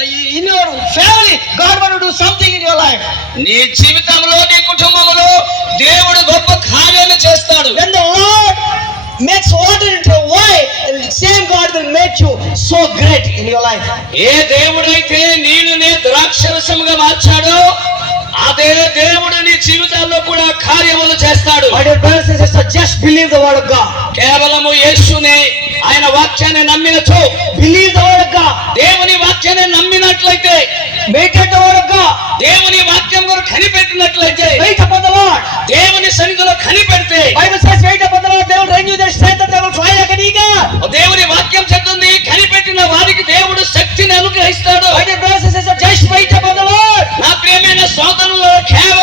in your family, God want to do something in your life. నీ జీవితంలో నీ కుటుంబంలో దేవుడు గొప్ప కార్యాలు చేస్తాడు. When the Lord makes water into wine, same God will make you so great in your life. ఏ దేవుడైతే నీళ్ళని ద్రాక్షరసముగా మార్చాడో అదే దేవుడు నీ జీవితాల్లో కూడా కార్యములు చేస్తాడు. My dear brothers and sisters, just believe the word of God. కేవలము యేసుని ఆయన వాక్యాన్ని నమ్మినచో, Believe the word of God. దేవుని వాక్యాన్ని నమ్మినట్లయితే, Meditate the word of God. దేవుని వాక్యం కొరకు కనిపెట్టినట్లయితే, Wait upon the Lord. దేవుని సన్నిధిలో కనిపెడితే, Bible says, wait upon the Lord, they will renew their strength and they will fly like an eagle. దేవుని వాక్యం చెప్తుంది కనిపెట్టిన వారికి దేవుడు శక్తిని అనుగ్రహిస్తాడు. My dear brothers and sisters, just wait upon the Lord. నా ప్రియమైన సోదరులు, కేవలం